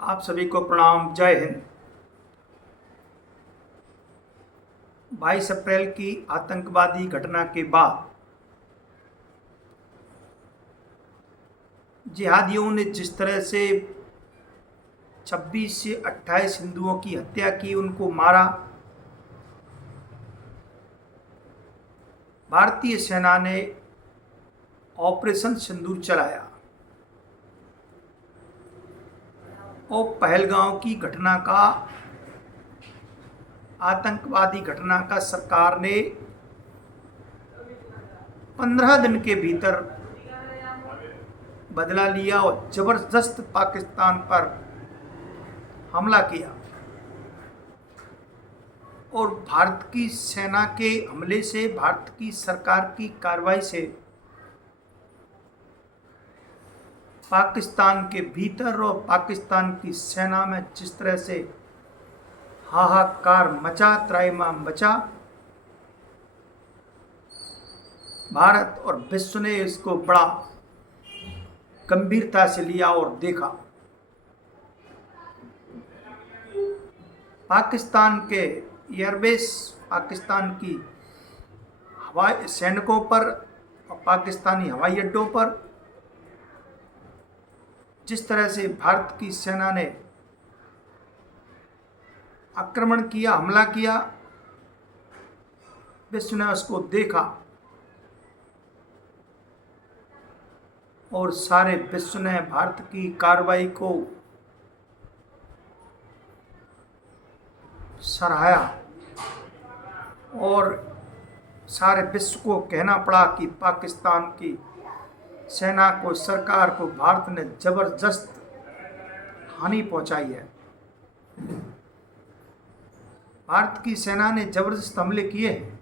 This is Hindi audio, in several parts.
आप सभी को प्रणाम। जय हिंद। 22 अप्रैल की आतंकवादी घटना के बाद जिहादियों ने जिस तरह से 26 से 28 हिंदुओं की हत्या की, उनको मारा, भारतीय सेना ने ऑपरेशन सिंदूर चलाया और पहलगांव की घटना का, आतंकवादी घटना का सरकार ने 15 दिन के भीतर बदला लिया और जबरदस्त पाकिस्तान पर हमला किया। और भारत की सेना के हमले से, भारत की सरकार की कार्रवाई से पाकिस्तान के भीतर और पाकिस्तान की सेना में जिस तरह से हाहाकार मचा, त्राहिमाम मचा, भारत और विश्व ने इसको बड़ा गंभीरता से लिया और देखा। पाकिस्तान के एयरबेस, पाकिस्तान की हवाई सैनिकों पर और पाकिस्तानी हवाई अड्डों पर जिस तरह से भारत की सेना ने आक्रमण किया, हमला किया, विश्व ने उसको देखा और सारे विश्व ने भारत की कार्रवाई को सराहा और सारे विश्व को कहना पड़ा कि पाकिस्तान की सेना को, सरकार को भारत ने जबरदस्त हानि पहुंचाई है। भारत की सेना ने जबरदस्त हमले किए हैं।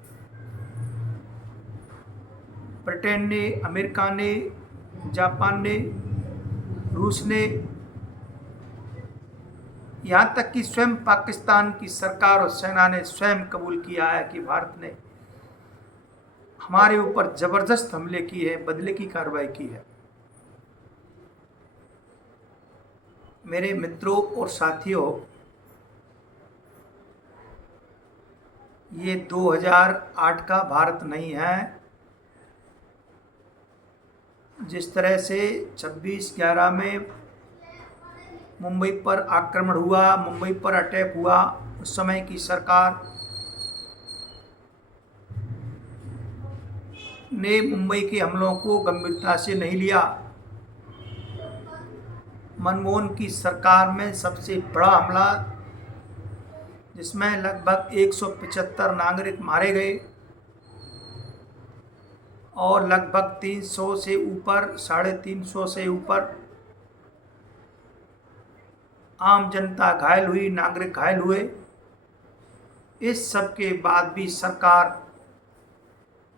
ब्रिटेन ने, अमेरिका ने, जापान ने, रूस ने, यहाँ तक कि स्वयं पाकिस्तान की सरकार और सेना ने स्वयं कबूल किया है कि भारत ने हमारे ऊपर जबरदस्त हमले किए हैं, बदले की कार्रवाई की है। मेरे मित्रों और साथियों, ये 2008 का भारत नहीं है। जिस तरह से 26/11 में मुंबई पर आक्रमण हुआ, मुंबई पर अटैक हुआ, उस समय की सरकार ने मुंबई के हमलों को गंभीरता से नहीं लिया। मनमोहन की सरकार में सबसे बड़ा हमला, जिसमें लगभग 175 नागरिक मारे गए और लगभग 300 से ऊपर, 350 से ऊपर आम जनता घायल हुई, नागरिक घायल हुए। इस सब के बाद भी सरकार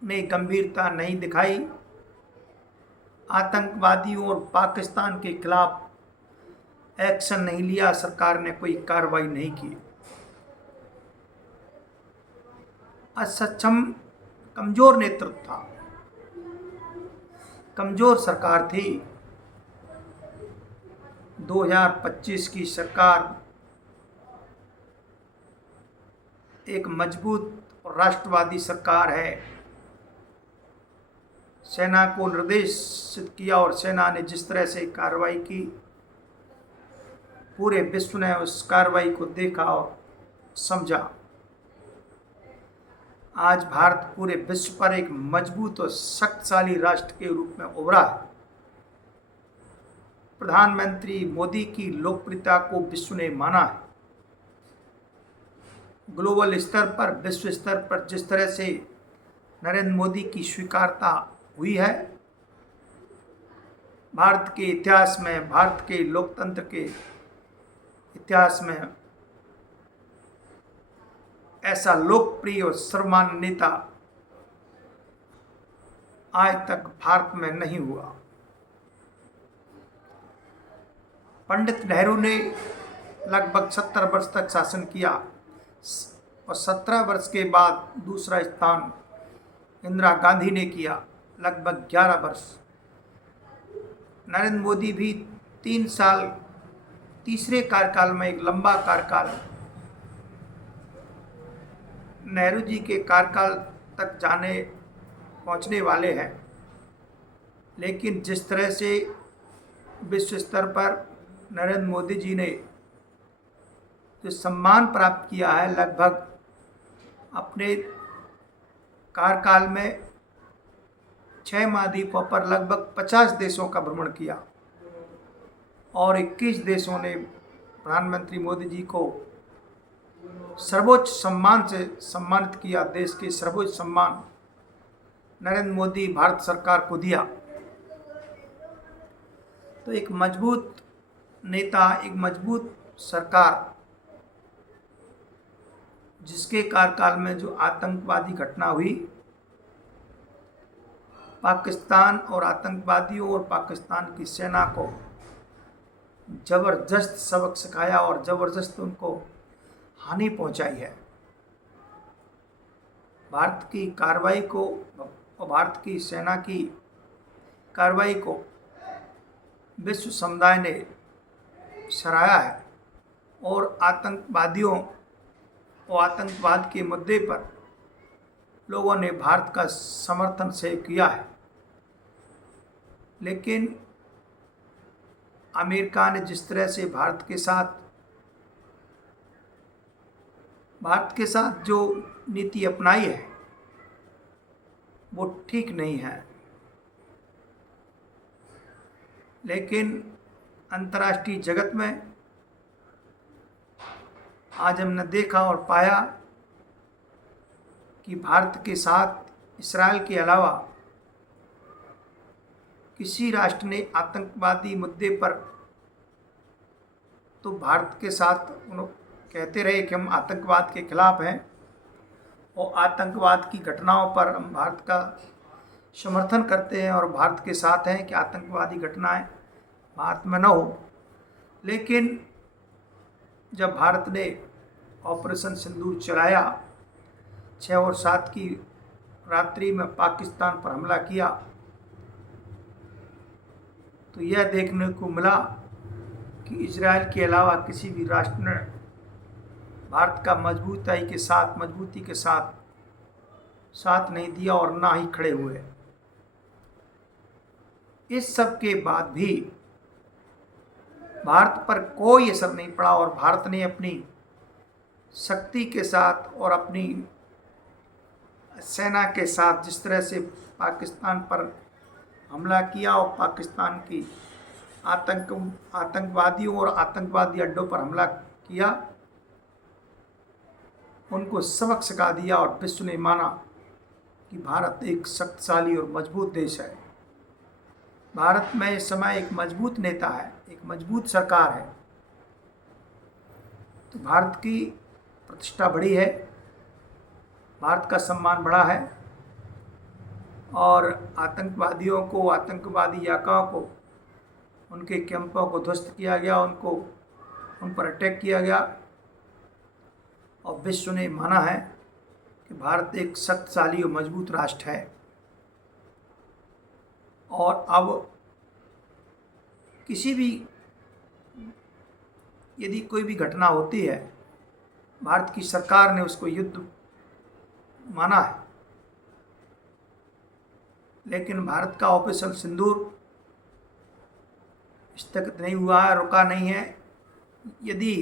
ने गंभीरता नहीं दिखाई। आतंकवादियों और पाकिस्तान के खिलाफ एक्शन नहीं लिया, सरकार ने कोई कार्रवाई नहीं की। असक्षम, कमजोर नेतृत्व था, कमजोर सरकार थी। 2025 की सरकार एक मजबूत और राष्ट्रवादी सरकार है। सेना को निर्देशित किया और सेना ने जिस तरह से कार्रवाई की, पूरे विश्व ने उस कार्रवाई को देखा और समझा। आज भारत पूरे विश्व पर एक मजबूत और शक्तिशाली राष्ट्र के रूप में उभरा है। प्रधानमंत्री मोदी की लोकप्रियता को विश्व ने माना है। ग्लोबल स्तर पर, विश्व स्तर पर जिस तरह से नरेंद्र मोदी की स्वीकारता हुई है, भारत के इतिहास में, भारत के लोकतंत्र के इतिहास में ऐसा लोकप्रिय और सर्वमान्य नेता आज तक भारत में नहीं हुआ। पंडित नेहरू ने लगभग 70 वर्ष तक शासन किया और 17 वर्ष के बाद दूसरा स्थान इंदिरा गांधी ने किया, लगभग 11 वर्ष। नरेंद्र मोदी भी 3 तीसरे कार्यकाल में एक लंबा कार्यकाल नेहरू जी के कार्यकाल तक पहुंचने वाले हैं। लेकिन जिस तरह से विश्व स्तर पर नरेंद्र मोदी जी ने जो सम्मान प्राप्त किया है, लगभग अपने कार्यकाल में 6 महाद्वीपों पर लगभग 50 देशों का भ्रमण किया और 21 देशों ने प्रधानमंत्री मोदी जी को सर्वोच्च सम्मान से सम्मानित किया। देश के सर्वोच्च सम्मान नरेंद्र मोदी भारत सरकार को दिया। तो एक मजबूत नेता, एक मजबूत सरकार, जिसके कार्यकाल में जो आतंकवादी घटना हुई, पाकिस्तान और आतंकवादियों और पाकिस्तान की सेना को जबरदस्त सबक सिखाया और जबरदस्त उनको हानि पहुंचाई है। भारत की कार्रवाई को और भारत की सेना की कार्रवाई को विश्व समुदाय ने सराहा है और आतंकवादियों और आतंकवाद के मुद्दे पर लोगों ने भारत का समर्थन से किया है। लेकिन अमेरिका ने जिस तरह से भारत के साथ जो नीति अपनाई है वो ठीक नहीं है। लेकिन अंतर्राष्ट्रीय जगत में आज हमने देखा और पाया कि भारत के साथ इस्राएल के अलावा किसी राष्ट्र ने आतंकवादी मुद्दे पर तो भारत के साथ कहते रहे कि हम आतंकवाद के खिलाफ हैं और आतंकवाद की घटनाओं पर हम भारत का समर्थन करते हैं और भारत के साथ हैं कि आतंकवादी घटनाएं भारत में न हो। लेकिन जब भारत ने ऑपरेशन सिंदूर चलाया, 6 और 7 की रात्रि में पाकिस्तान पर हमला किया, तो यह देखने को मिला कि इजराइल के अलावा किसी भी राष्ट्र ने भारत का मजबूती के साथ साथ नहीं दिया और ना ही खड़े हुए। इस सब के बाद भी भारत पर कोई असर नहीं पड़ा और भारत ने अपनी शक्ति के साथ और अपनी सेना के साथ जिस तरह से पाकिस्तान पर हमला किया और पाकिस्तान की आतंकवादियों और आतंकवादी अड्डों पर हमला किया, उनको सबक सिखा दिया और विश्व ने माना कि भारत एक शक्तिशाली और मजबूत देश है। भारत में इस समय एक मजबूत नेता है, एक मजबूत सरकार है। तो भारत की प्रतिष्ठा बढ़ी है, भारत का सम्मान बढ़ा है और आतंकवादियों को, आतंकवादी याकाओं को, उनके कैंपों को ध्वस्त किया गया, उन पर अटैक किया गया और विश्व ने माना है कि भारत एक शक्तिशाली और मजबूत राष्ट्र है। और अब किसी भी यदि कोई भी घटना होती है, भारत की सरकार ने उसको युद्ध माना है। लेकिन भारत का ऑपरेशन सिंदूर स्थगित नहीं हुआ है, रुका नहीं है। यदि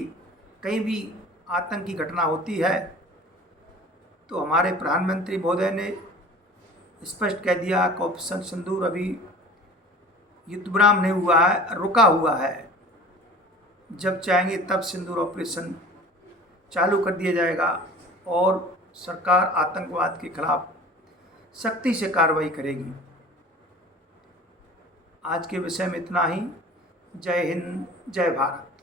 कहीं भी आतंकी घटना होती है तो हमारे प्रधानमंत्री महोदय ने स्पष्ट कह दिया कि ऑपरेशन सिंदूर अभी युद्ध विराम नहीं हुआ है, रुका हुआ है। जब चाहेंगे तब सिंदूर ऑपरेशन चालू कर दिया जाएगा और सरकार आतंकवाद के खिलाफ सख्ती से कार्रवाई करेगी। आज के विषय में इतना ही। जय हिंद, जय भारत।